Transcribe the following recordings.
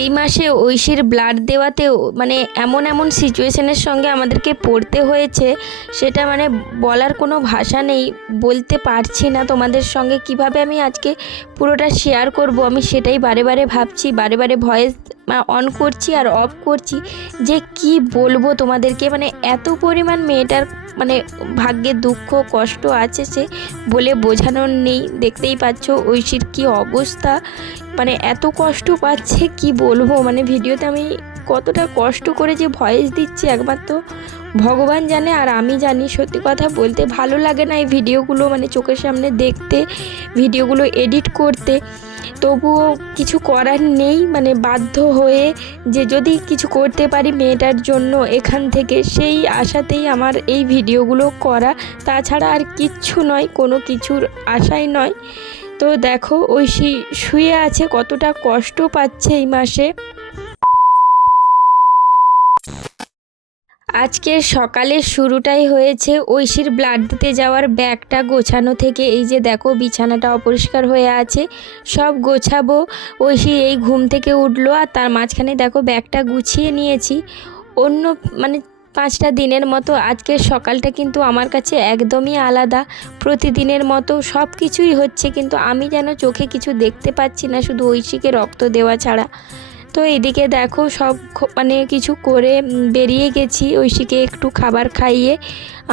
এই মাসে ঐশীর ব্লাড দেওয়াতেও মানে এমন এমন সিচুয়েশনের সঙ্গে আমাদেরকে পড়তে হয়েছে, সেটা মানে বলার কোনো ভাষা নেই। বলতে পারছি না তোমাদের সঙ্গে কিভাবে আমি আজকে পুরোটা শেয়ার করব। আমি সেটাই বারে বারে ভাবছি, বারে বারে ভয়েস অন করছি আর অফ করছি যে কি বলবো তোমাদেরকে। মানে এত পরিমাণ মেয়েটার মানে ভাগ্যে দুঃখ কষ্ট আছে, সে বলে বোঝানোর নেই। দেখতেই পাচ্ছ ঐশীর কি অবস্থা, মানে এত কষ্ট পাচ্ছে কি বলবো। মানে ভিডিওতে আমি কতটা কষ্ট করে যে ভয়েস দিচ্ছি একমাত্র ভগবান জানে আর আমি জানি। সত্যি কথা বলতে ভালো লাগে না এই ভিডিওগুলো মানে চোখের সামনে দেখতে, ভিডিওগুলো এডিট করতে। তবুও কিছু করার নেই, মানে বাধ্য হয়ে যে যদি কিছু করতে পারি মেয়েটার জন্য এখান থেকে, সেই আশাতেই আমার এই ভিডিওগুলো করা। তাছাড়া আর কিচ্ছু নয়, কোনো কিছুর আশাই নয়। তো দেখো ঐশী শুয়ে আছে, কতটা কষ্ট পাচ্ছে এই মাসে। আজকে সকালের শুরুটাই হয়েছে ঐশীর ব্লাড দিতে যাওয়ার ব্যাগটা গোছানো থেকে। এই যে দেখো বিছানাটা অপরিষ্কার হয়ে আছে, সব গোছাবো। ঐশী এই ঘুম থেকে উঠলো আর তার মাঝখানে দেখো ব্যাগটা গুছিয়ে নিয়েছি। অন্য মানে 5টা দিনের মতো আজকের সকালটা কিন্তু আমার কাছে একদমই আলাদা। প্রতিদিনের মতো সব কিছুই হচ্ছে, কিন্তু আমি যেন চোখে কিছু দেখতে পাচ্ছি না, শুধু ঐশীকে রক্ত দেওয়া ছাড়া। তো এদিকে দেখো সব মানে কিছু করে বেরিয়ে গেছি, ঐশীকে একটু খাবার খাইয়ে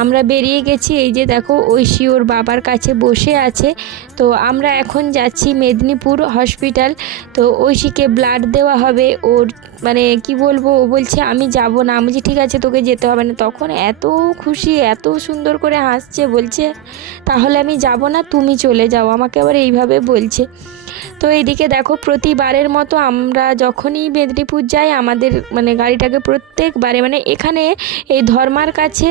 আমরা বেরিয়ে গেছি। এই যে দেখো ঐশী ওর বাবার কাছে বসে আছে। তো আমরা এখন যাচ্ছি মেদিনীপুর হসপিটাল। তো ঐশীকে ব্লাড দেওয়া হবে। ওর মানে কি বলবো, ও বলছে আমি যাব না। আমি বলছি ঠিক আছে তোকে যেতে হবে না। তখন এত খুশি, এত সুন্দর করে হাসছে, বলছে তাহলে আমি যাব না, তুমি চলে যাও, আমাকে আবার এইভাবে বলছে। তো এইদিকে দেখো প্রতিবারের মতো আমরা যখনই মেদিনীপুর যাই আমাদের মানে গাড়িটাকে প্রত্যেকবারে মানে এখানে এই ধর্মার কাছে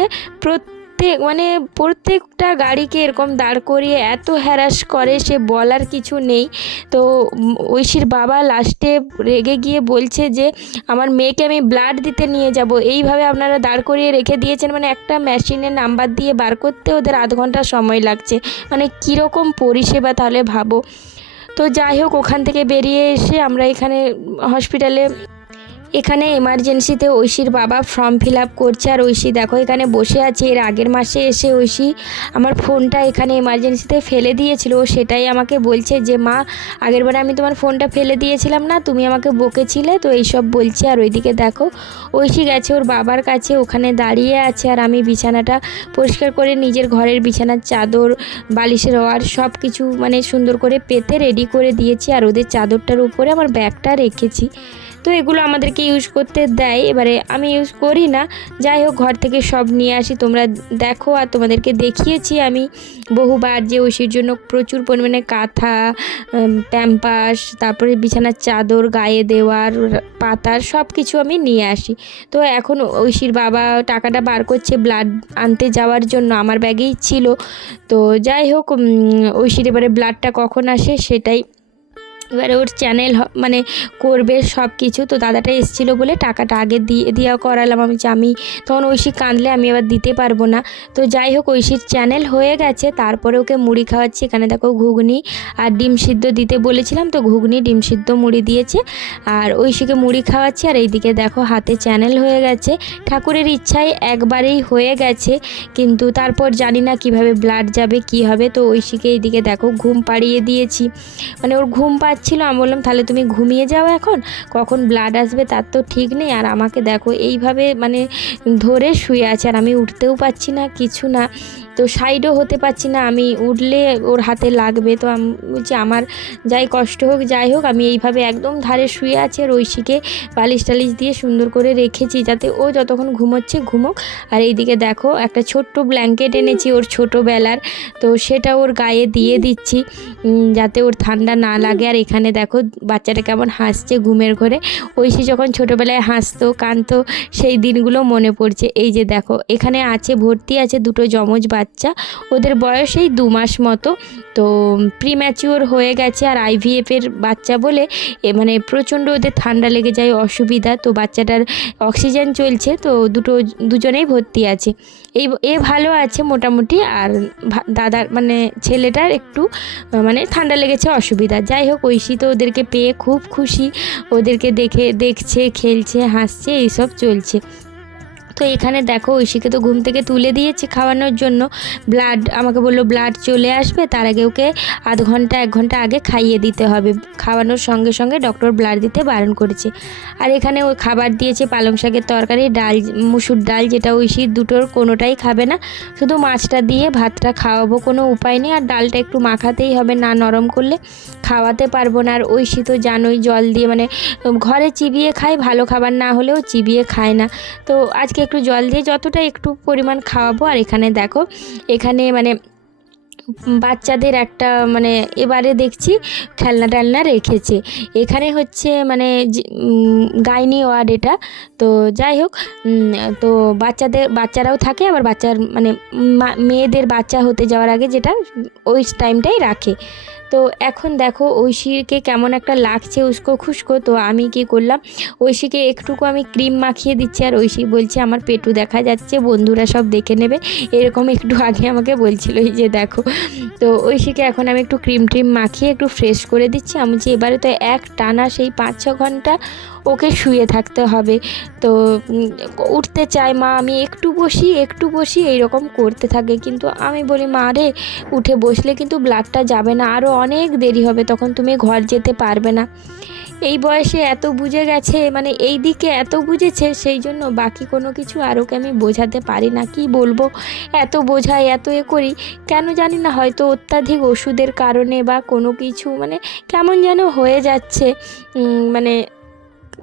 প্রত্যেকটা গাড়িকে এরকম দাঁড় করিয়ে এত হ্যারাস করে, সে বলার কিছু নেই। তো ঐশীর বাবা লাস্টে রেগে গিয়ে বলছে যে আমার মেয়েকে আমি ব্লাড দিতে নিয়ে যাব, এইভাবে আপনারা দাঁড় করিয়ে রেখে দিয়েছেন। মানে একটা মেশিনের নাম্বার দিয়ে বার করতে ওদের আধ ঘন্টা সময় লাগছে। মানে কীরকম পরিষেবা তাহলে ভাবো। তো যাই হোক, ওখান থেকে বেরিয়ে এসে আমরা এখানে হসপিটালে এখানে এমার্জেন্সিতে ঐশীর বাবা ফর্ম ফিল আপ করছে আর ঐশী দেখো এখানে বসে আছে। এর আগের মাসে এসে ঐশী আমার ফোনটা এখানে এমার্জেন্সিতে ফেলে দিয়েছিল, সেটাই আমাকে বলছে যে মা আগেরবারে আমি তোমার ফোনটা ফেলে দিয়েছিলাম না, তুমি আমাকে বকেছিলে, তো এইসব বলছে। আর ওইদিকে দেখো ঐশী গেছে ওর বাবার কাছে, ওখানে দাঁড়িয়ে আছে আর আমি বিছানাটা পরিষ্কার করে নিজের ঘরের বিছানার চাদর বালিশের ওয়ার সব কিছু মানে সুন্দর করে পেতে রেডি করে দিয়েছি। আর ওদের চাদরটার উপরে আমার ব্যাগটা রেখেছি। তো এগুলো আমাদেরকে ইউজ করতে দেয়, এবারে আমি ইউজ করি না। যাই হোক ঘর থেকে সব নিয়ে আসি, তোমরা দেখো। আর তোমাদেরকে দেখিয়েছি আমি বহুবার যে ঐশীর জন্য প্রচুর পরিমাণে কাঁথা, প্যাম্পাস, তারপরে বিছানার চাদর, গায়ে দেওয়ার পাতার সব কিছু আমি নিয়ে আসি। তো এখন ঐশীর বাবা টাকাটা বার করছে ব্লাড আনতে যাওয়ার জন্য, আমার ব্যাগেই ছিল। তো যাই হোক ঐশীর এবারে ব্লাডটা কখন আসে সেটাই এবারে ওর চ্যানেল মানে করবে সব কিছু। তো দাদাটা এসেছিলো বলে টাকাটা আগে দেওয়া করালাম আমি তখন ঐশী কাঁদলে আমি আবার দিতে পারবো না। তো যাই হোক ঐশীর চ্যানেল হয়ে গেছে, তারপরে ওকে মুড়ি খাওয়াচ্ছি। এখানে দেখো ঘুগনি আর ডিম সিদ্ধ দিতে বলেছিলাম, তো ঘুগনি ডিম সিদ্ধ মুড়ি দিয়েছে আর ঐশীকে মুড়ি খাওয়াচ্ছি। আর এইদিকে দেখো হাতে চ্যানেল হয়ে গেছে, ঠাকুরের ইচ্ছায় একবারেই হয়ে গেছে, কিন্তু তারপর জানি না কিভাবে ব্লাড যাবে কি হবে। তো ঐশীকে এইদিকে দেখো ঘুম পাড়িয়ে দিয়েছি, মানে ওর ঘুম ছিল। আমি বললাম তাহলে তুমি ঘুমিয়ে যাও, এখন কখন ব্লাড আসবে তার তো ঠিক নেই। আর আমাকে দেখো এইভাবে মানে ধরে শুয়ে আছে আর আমি উঠতেও পারছি না কিছু না, তো সাইডও হতে পারছি না, আমি উঠলে ওর হাতে লাগবে। তো আমি বলছি আমার যাই কষ্ট হোক যাই হোক, আমি এইভাবে একদম ধারে শুয়ে আছি আর ঐশীকে বালিশ টালিশ দিয়ে সুন্দর করে রেখেছি যাতে ও যতক্ষণ ঘুমোচ্ছে ঘুমোক। আর এইদিকে দেখো একটা ছোট্ট ব্ল্যাঙ্কেট এনেছি ওর ছোটোবেলার, তো সেটা ওর গায়ে দিয়ে দিচ্ছি যাতে ওর ঠান্ডা না লাগে। আর এখানে দেখো বাচ্চাটা কেমন হাসছে ঘুমের ঘরে, ঐশী যখন ছোটোবেলায় হাসতো কাঁদতো সেই দিনগুলো মনে পড়ছে। এই যে দেখো এখানে আছে ভর্তি আছে দুটো যমজ বাচ্চা, ওদের বয়স এই 2 মাস মতো। তো প্রিম্যাচিওর হয়ে গেছে আর আইভিএফের বাচ্চা বলে মানে প্রচণ্ড ওদের ঠান্ডা লেগে যায় অসুবিধা। তো বাচ্চাটার অক্সিজেন চলছে, তো দুজনেই ভর্তি আছে। এ ভালো আছে মোটামুটি, আর দাদার মানে ছেলেটার একটু মানে ঠান্ডা লেগেছে অসুবিধা। যাই হোক ঐশী তো ওদেরকে পেয়ে খুব খুশি, ওদেরকে দেখছে, খেলছে, হাসছে, এইসব চলছে। তো এখানে দেখো ঐশীকে তো ঘুম থেকে তুলে দিয়েছি খাওয়ানোর জন্য। ব্লাড আমাকে বললো ব্লাড চলে আসবে, তার আগে ওকে আধ ঘন্টা 1 ঘন্টা আগে খাইয়ে দিতে হবে। খাওয়ানোর সঙ্গে সঙ্গে ডক্টর ব্লাড দিতে বারণ করেছে। আর এখানে ও খাবার দিয়েছে পালং শাকের তরকারি, ডাল, মুসুর ডাল, যেটা ঐশীর দুটোর কোনোটাই খাবে না, শুধু মাছটা দিয়ে ভাতটা খাওয়াবো, কোনো উপায় নেই। আর ডালটা একটু মাখাতেই হবে, না নরম করলে খাওয়াতে পারবো না। আর ঐশী তো জানোই জল দিয়ে মানে ঘরে চিবিয়ে খায়, ভালো খাবার না হলেও চিবিয়ে খায় না। তো আজকে একটু জল দিয়ে যতটা একটু পরিমাণ খাওয়াবো। আর এখানে দেখো, এখানে মানে বাচ্চাদের একটা মানে এবারে দেখছি খেলনা টেলনা রেখেছে। এখানে হচ্ছে মানে গাইনি ওয়ার্ড এটা। তো যাই হোক, তো বাচ্চারাও থাকে, আবার বাচ্চার মানে মেয়েদের বাচ্চা হতে যাওয়ার আগে যেটা ওই টাইমটাই রাখে। তো এখন দেখো ঐশীকে কেমন একটা লাগছে উস্কো খুস্কো। তো আমি কি করলাম, ঐশীকে একটুকু আমি ক্রিম মাখিয়ে দিচ্ছি। আর ঐশী বলছে আমার পেটু দেখা যাচ্ছে, বন্ধুরা সব দেখে নেবে, এরকম একটু আগে আমাকে বলছিল, এই যে দেখো। তো ঐশীকে এখন আমি একটু ক্রিম মাখিয়ে একটু ফ্রেশ করে দিচ্ছি। আমি বলছি এবারে তো এক টানা সেই 5-6 ঘন্টা ওকে শুয়ে থাকতে হবে। তো উঠতে চায়, মা আমি একটু বসি এইরকম করতে থাকে। কিন্তু আমি বলি মা রে, উঠে বসলে কিন্তু ব্লাডটা যাবে না, আরও অনেক দেরি হবে, তখন তুমি ঘর যেতে পারবে না। এই বয়সে এত বুঝে গেছে, মানে এই দিকে এত বুঝেছে, সেই জন্য বাকি কোনো কিছু আর ওকে আমি বোঝাতে পারি না। কি বলবো, এত বোঝাই, এত করি, কেন জানি না, হয়তো অত্যাধিক ওষুধের কারণে বা কোনো কিছু, মানে কেমন যেন হয়ে যাচ্ছে। মানে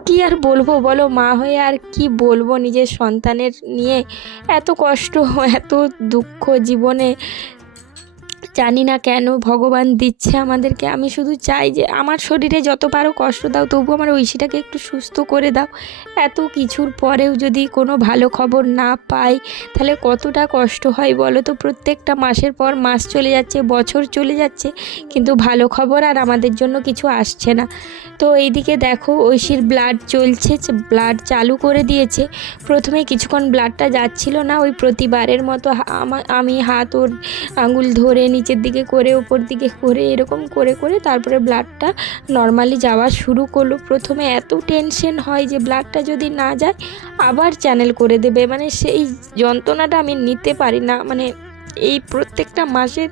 কি আর বলবো বলো, মা হয়ে আর কি বলবো নিজের সন্তানের নিয়ে। এত কষ্ট, এত দুঃখ জীবনে, জানি না কেন ভগবান দিচ্ছে আমাদেরকে। আমি শুধু চাই যে আমার শরীরে যত পারো কষ্ট দাও, তবু আমার ঐশীটাকে একটু সুস্থ করে দাও। এত কিছুর পরেও যদি কোনো ভালো খবর না পাই, তাহলে কতটা কষ্ট হয় বলো তো। প্রত্যেকটা মাসের পর মাস চলে যাচ্ছে, বছর চলে যাচ্ছে, কিন্তু ভালো খবর আর আমাদের জন্য কিছু আসছে না। তো এইদিকে দেখো ঐশীর ব্লাড চলছে, ব্লাড চালু করে দিয়েছে। প্রথমে কিছুক্ষণ ব্লাডটা যাচ্ছিল না, ওই প্রতিবারের মতো আমি হাত ওর আঙুল ধরে নিচের দিকে করে ওপর দিকে করে এরকম করে করে তারপরে ব্লাডটা নর্মালি যাওয়া শুরু করলো। প্রথমে এত টেনশন হয় যে ব্লাডটা যদি না যায় আবার চ্যানেল করে দেবে, মানে সেই যন্ত্রণাটা আমি নিতে পারি না। মানে এই প্রত্যেকটা মাসের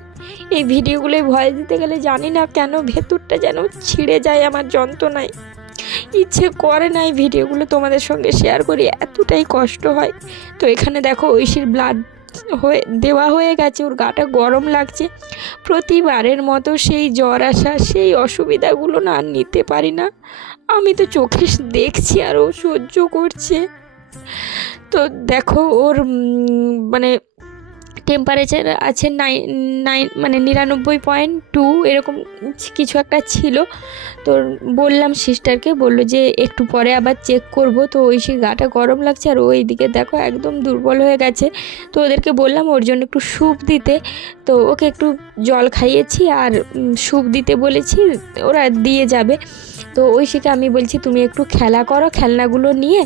এই ভিডিওগুলোয় ভয়েস দিতে গেলে জানি না কেন ভেতরটা যেন ছিঁড়ে যায় আমার যন্ত্রণায়। ইচ্ছে করে না এই ভিডিওগুলো তোমাদের সঙ্গে শেয়ার করি, এতটাই কষ্ট হয়। তো এখানে দেখো ঐশীর ব্লাড দেওয়া হয়ে গেছে, ওর গাটা গরম লাগছে। প্রতিবারের মতো সেই জ্বর আসা, সেই অসুবিধাগুলো না আর নিতে পারি না। আমি তো চোখে দেখছি আর ও সহ্য করছে। তো দেখো ওর মানে টেম্পারেচার আছে 9 মানে 99.2 এরকম কিছু একটা ছিল। তো বললাম সিস্টারকে, বললো যে একটু পরে আবার চেক করব। তো ঐশীর গাটা গরম লাগছে আর ওই দিকে দেখো একদম দুর্বল হয়ে গেছে। তো ওদেরকে বললাম ওর জন্য একটু স্যুপ দিতে। তো ওকে একটু জল খাইয়েছি আর স্যুপ দিতে বলেছি, ওরা দিয়ে যাবে। তো ঐশীকে আমি বলছি তুমি একটু খেলা করো খেলনাগুলো নিয়ে।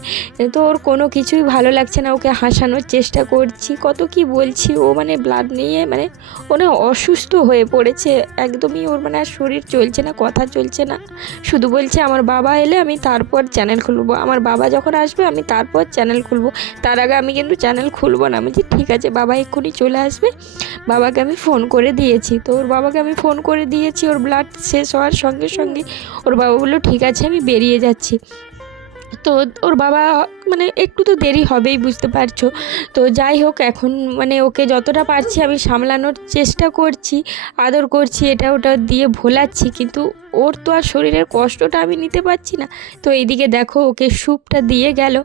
তো ওর কোনো কিছুই ভালো লাগছে না, ওকে হাসানোর চেষ্টা করছি, কত কি বলছি। ও মানে ব্লাড নিয়ে মানে ওরা অসুস্থ হয়ে পড়েছে একদমই। ওর মানে আর শরীর চলছে না, কথা চলছে না, শুধু বলছে আমার বাবা এলে আমি তারপর চ্যানেল খুলবো, আমার বাবা যখন আসবে আমি তারপর চ্যানেল খুলবো, তার আগে আমি কিন্তু চ্যানেল খুলবো না। আমি বলছি ঠিক আছে, বাবা এক্ষুনি চলে আসবে, বাবাকে আমি ফোন করে দিয়েছি। তো ওর বাবাকে আমি ফোন করে দিয়েছি, ওর ব্লাড শেষ হওয়ার সঙ্গে সঙ্গে ওর বাবা বললো ঠিক আছে আমি বেরিয়ে যাচ্ছি। তো ওর বাবা মানে একটু তো দেরি হবেই, বুঝতে পারছো। তো যাই হোক, এখন মানে ওকে যতটা পারছি আমি সামলানোর চেষ্টা করছি, আদর করছি, এটা ওটা দিয়ে ভোলাচ্ছি, কিন্তু ওর তো আর শরীরের কষ্টটা আমি নিতে পারছি না। তো এইদিকে দেখো ওকে স্যুপটা দিয়ে গেল।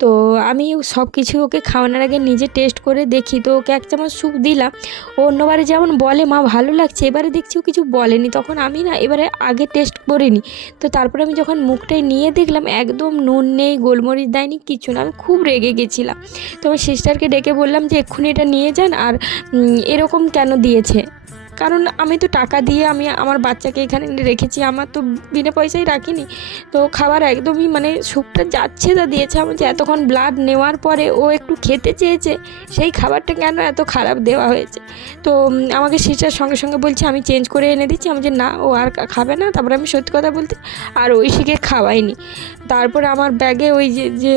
তো আমি সব কিছু ওকে খাওয়ানোর আগে নিজে টেস্ট করে দেখি। তো ওকে 1 চামচ স্যুপ দিলাম। ও অন্যবারে যেমন বলে মা ভালো লাগছে, এবারে দেখছি ও কিছু বলেনি। তখন আমি না এবারে আগে টেস্ট করিনি। তো তারপরে আমি যখন মুখটায় নিয়ে দেখলাম একদম নুন নেই, গোলমরিচ দেয়নি, কিছু না। আমি খুব রেগে গেছিলাম। তো আমি সিস্টারকে ডেকে বললাম যে এক্ষুনি এটা নিয়ে যান, আর এরকম কেন দিয়েছে কারণ আমি তো টাকা দিয়ে আমি আমার বাচ্চাকে এখানে রেখেছি, আমার তো বিনা পয়সায় রাখিনি। তো খাবার একদমই মানে স্যুপটা যাচ্ছে তা দিয়েছে। আমার যে এতক্ষণ ব্লাড নেওয়ার পরে ও একটু খেতে চেয়েছে, সেই খাবারটা কেন এত খারাপ দেওয়া হয়েছে। তো আমাকে সিস্টার সঙ্গে সঙ্গে বলছে আমি চেঞ্জ করে এনে দিচ্ছি। আমি যে না, ও আর খাবে না। তারপরে আমি সত্যি কথা বলতে আর ঐশীকে খাওয়াইনি। তারপরে আমার ব্যাগে ওই যে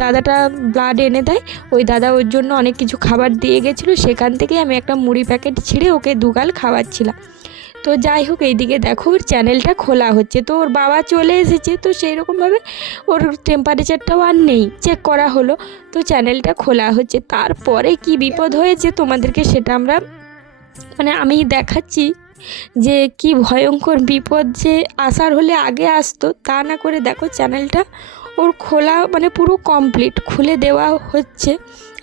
দাদাটা ব্লাড এনে দেয়, ওই দাদা ওর জন্য অনেক কিছু খাবার দিয়ে গেছিলো, সেখান থেকে আমি একটা মুড়ি প্যাকেট ছিঁড়ে ওকে দুগাল খাওয়াচ্ছিলাম। তো যাই হোক, এইদিকে দেখো ওর চ্যানেলটা খোলা হচ্ছে। তো ওর বাবা চলে এসেছে, তো সেই রকমভাবে ওর টেম্পারেচারটাও আর নেই, চেক করা হলো, তো চ্যানেলটা খোলা হচ্ছে। তারপরে কি বিপদ হয়েছে তোমাদেরকে সেটা মানে আমি দেখাচ্ছি যে কি ভয়ঙ্কর বিপদ, যে আসার হলে আগে আসতো, তা না করে দেখো চ্যানেলটা ওর খোলা মানে পুরো কমপ্লিট খুলে দেওয়া হচ্ছে।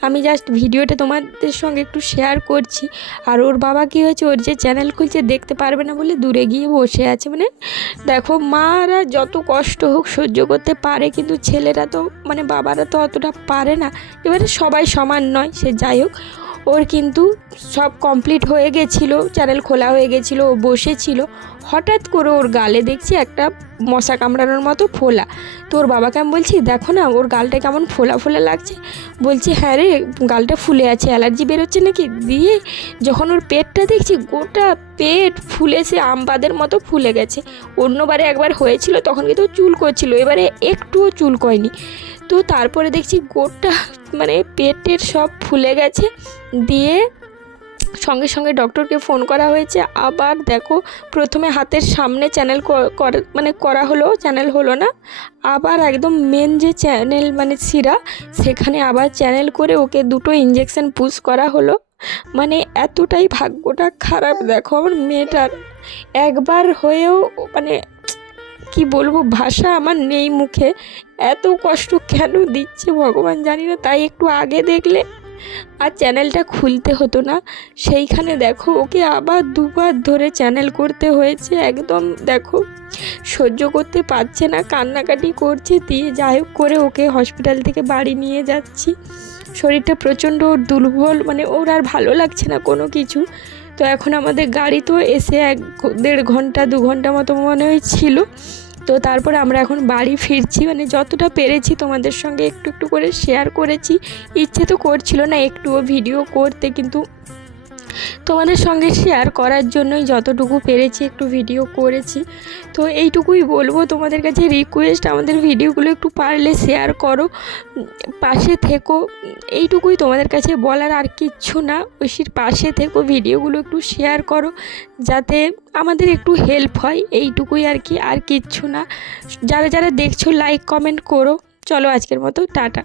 আমি জাস্ট ভিডিওটা তোমাদের সঙ্গে একটু শেয়ার করছি। আর ওর বাবা কী হয়েছে, ওর যে চ্যানেল খুলছে দেখতে পারবে না বলে দূরে গিয়ে বসে আছে। মানে দেখো, মারা যত কষ্ট হোক সহ্য করতে পারে, কিন্তু ছেলেরা তো মানে বাবারা তো অতটা পারে না। এবারে সবাই সমান নয়, সে যাই হোক, ওর কিন্তু সব কমপ্লিট হয়ে গেছিলো, চ্যানেল খোলা হয়ে গেছিলো, ও বসেছিল। হঠাৎ করে ওর গালে দেখছি একটা মশা কামড়ানোর মতো ফোলা। তো ওর বাবাকে আমি বলছি দেখো না ওর গালটা কেমন ফোলা ফোলা লাগছে। বলছি হ্যাঁ রে, গালটা ফুলে আছে, অ্যালার্জি বেরোচ্ছে নাকি। দিয়ে যখন ওর পেটটা দেখছি, গোটা পেট ফুলে সে আমবাদের মতো ফুলে গেছে। অন্যবারে একবার হয়েছিল তখন কিন্তু চুল করছিল, এবারে একটুও চুল কয়নি। তো তারপরে দেখছি গোটা মানে পেটের সব ফুলে গেছে। দিয়ে সঙ্গে সঙ্গে ডক্টরকে ফোন করা হয়েছে। আবার দেখো, প্রথমে হাতের সামনে চ্যানেল মানে করা হলো, চ্যানেল হলো না। আবার একদম মেন যে চ্যানেল মানে শিরা, সেখানে আবার চ্যানেল করে ওকে দুটো ইঞ্জেকশন পুশ করা হলো। মানে এতটাই ভাগ্যটা খারাপ দেখো আমার মেয়েটার। একবার হয়েও মানে কি বলবো, ভাষা আমার নেই মুখে, এত কষ্ট কেন দিচ্ছে ভগবান জানি না। তাই একটু আগে দেখলে আর চ্যানেলটা খুলতে হতো না। সেইখানে দেখো ওকে আবার দুবার ধরে চ্যানেল করতে হয়েছে। একদম দেখো সহ্য করতে পারছে না, কান্নাকাটি করছে। দিয়ে যাই হোক করে ওকে হসপিটাল থেকে বাড়ি নিয়ে যাচ্ছি। শরীরটা প্রচণ্ড ওর দুর্বল, মানে ওর আর ভালো লাগছে না কোনো কিছু। তো এখন আমাদের গাড়ি তো এসে 1-1.5 ঘন্টা 2 ঘন্টা মতো মনে হয় ছিল। তো তারপরে আমরা এখন বাড়ি ফিরছি। মানে যতটা পেরেছি তোমাদের সঙ্গে একটু একটু করে শেয়ার করেছি। ইচ্ছে তো করছিল না একটুও ভিডিও করতে, কিন্তু তোমাদের সঙ্গে শেয়ার করার জন্যই যতটুকু পেরেছি একটু ভিডিও করেছি। তো এইটুকুই বলবো তোমাদের কাছে রিকোয়েস্ট, আমাদের ভিডিওগুলো একটু পারলে শেয়ার করো, পাশে থেকো। এইটুকুই তোমাদের কাছে বলার, আর কিচ্ছু না। ঐশীর পাশে থেকো, ভিডিওগুলো একটু শেয়ার করো যাতে আমাদের একটু হেল্প হয়, এইটুকুই আর কি, আর কিচ্ছু না। যারা যারা দেখছো লাইক কমেন্ট করো। চলো আজকের মতো টাটা।